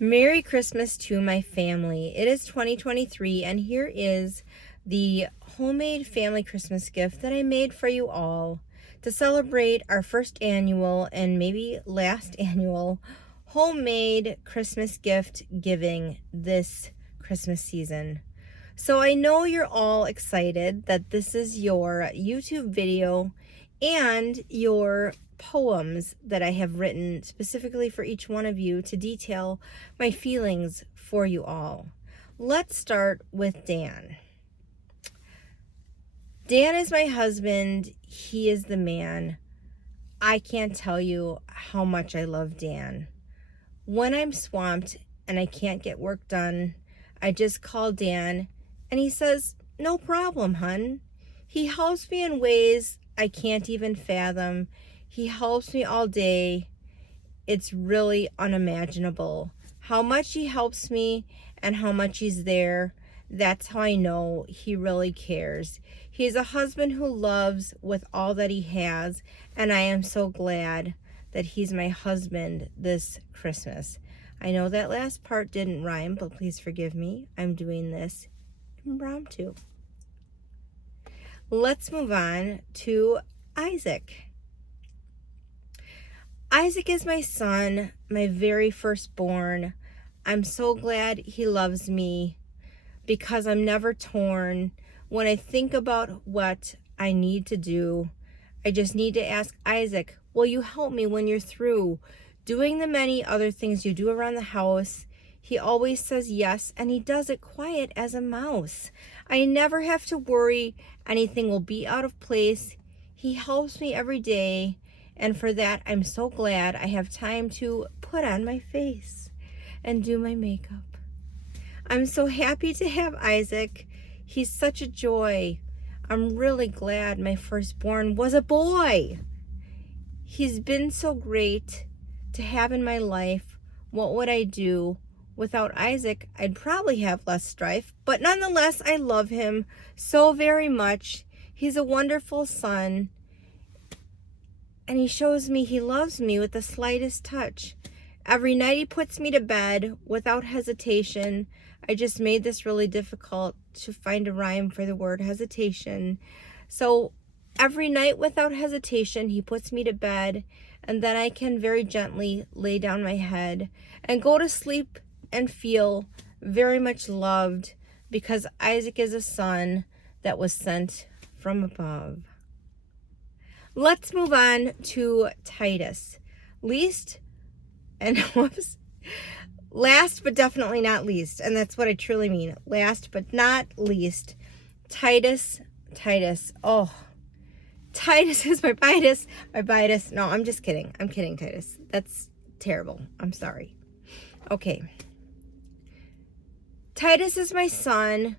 Merry Christmas to my family. It is 2023, and here is the homemade family Christmas gift that I made for you all to celebrate our first annual and maybe last annual homemade Christmas gift giving this Christmas season. So I know you're all excited that this is your YouTube video and your poems that I have written specifically for each one of you to detail my feelings for you all. Let's start with Dan. Dan is my husband. He is the man. I can't tell you how much I love Dan. When I'm swamped and I can't get work done, I just call Dan and he says, "No problem, hun." He helps me in ways I can't even fathom. He helps me all day. It's really unimaginable how much he helps me and how much he's there. That's how I know he really cares. He's a husband who loves with all that he has, and I am so glad that he's my husband this Christmas. I know that last part didn't rhyme, but please forgive me. I'm doing this impromptu. Let's move on to Isaac. Isaac is my son, my very firstborn. I'm so glad he loves me because I'm never torn. When I think about what I need to do, I just need to ask Isaac, will you help me when you're through doing the many other things you do around the house? He always says yes, and he does it quiet as a mouse. I never have to worry anything will be out of place. He helps me every day, and for that I'm so glad I have time to put on my face and do my makeup. I'm so happy to have Isaac. He's such a joy. I'm really glad my firstborn was a boy. He's been so great to have in my life. What would I do? Without Isaac, I'd probably have less strife, but nonetheless, I love him so very much. He's a wonderful son, and he shows me he loves me with the slightest touch. Every night he puts me to bed without hesitation. I just made this really difficult to find a rhyme for the word hesitation. So every night without hesitation, he puts me to bed, and then I can very gently lay down my head and go to sleep and feel very much loved because Isaac is a son that was sent from above. Let's move on to Titus. Last but definitely not least, and that's what I truly mean. Last but not least, Titus. Oh, Titus is my bias. No, I'm just kidding. I'm kidding, Titus. That's terrible. I'm sorry. Okay. Titus is my son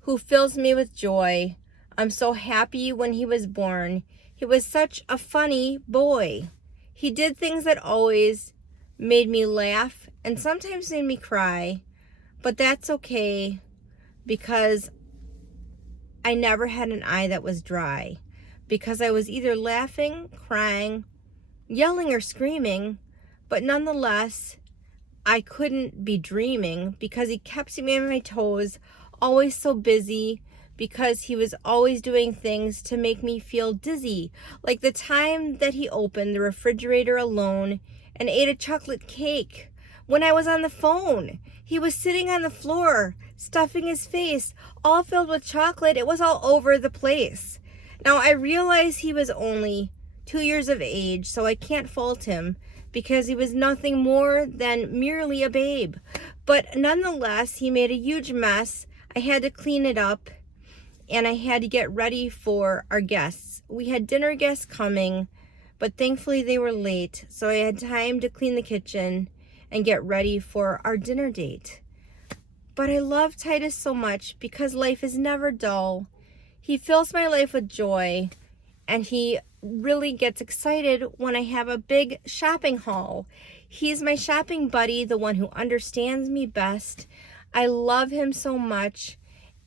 who fills me with joy. I'm so happy when he was born. He was such a funny boy. He did things that always made me laugh and sometimes made me cry, but that's okay because I never had an eye that was dry because I was either laughing, crying, yelling, or screaming, but nonetheless, I couldn't be dreaming because he kept me on my toes, always so busy, because he was always doing things to make me feel dizzy. Like the time that he opened the refrigerator alone and ate a chocolate cake. When I was on the phone, he was sitting on the floor, stuffing his face, all filled with chocolate. It was all over the place. Now, I realize he was only 2 years of age, so I can't fault him because he was nothing more than merely a babe. But nonetheless, he made a huge mess. I had to clean it up, and I had to get ready for our guests. We had dinner guests coming, but thankfully they were late, so I had time to clean the kitchen and get ready for our dinner date. But I love Titus so much because life is never dull. He fills my life with joy, and he really gets excited when I have a big shopping haul. He's my shopping buddy, the one who understands me best. I love him so much,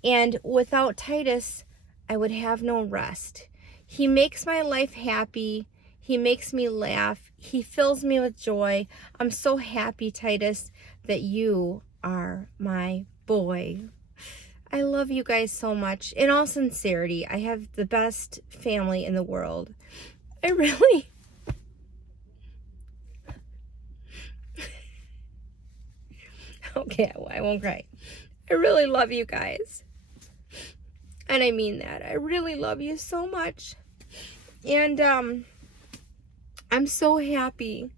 and without Titus, I would have no rest. He makes my life happy. He makes me laugh. He fills me with joy. I'm so happy, Titus, that you are my boy. I love you guys so much. In all sincerity, I have the best family in the world. I really... Okay, I won't cry. I really love you guys. And I mean that. I really love you so much. And I'm so happy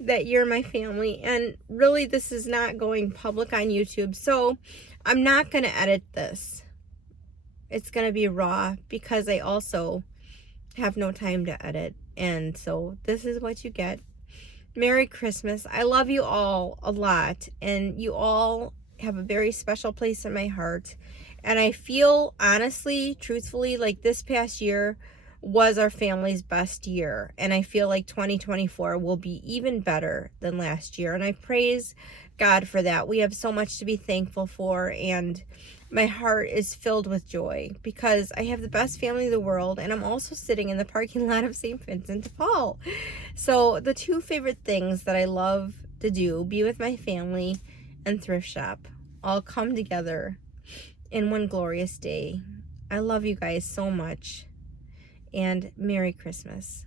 that you're my family. And really, this is not going public on YouTube. So I'm not going to edit this. It's going to be raw because I also have no time to edit. And so this is what you get. Merry Christmas. I love you all a lot. And you all have a very special place in my heart. And I feel, honestly, truthfully, like this past year was our family's best year. And I feel like 2024 will be even better than last year. And I praise God for that. We have so much to be thankful for. And my heart is filled with joy because I have the best family in the world. And I'm also sitting in the parking lot of St. Vincent de Paul. So the two favorite things that I love to do, be with my family and thrift shop, all come together in one glorious day. I love you guys so much. And Merry Christmas.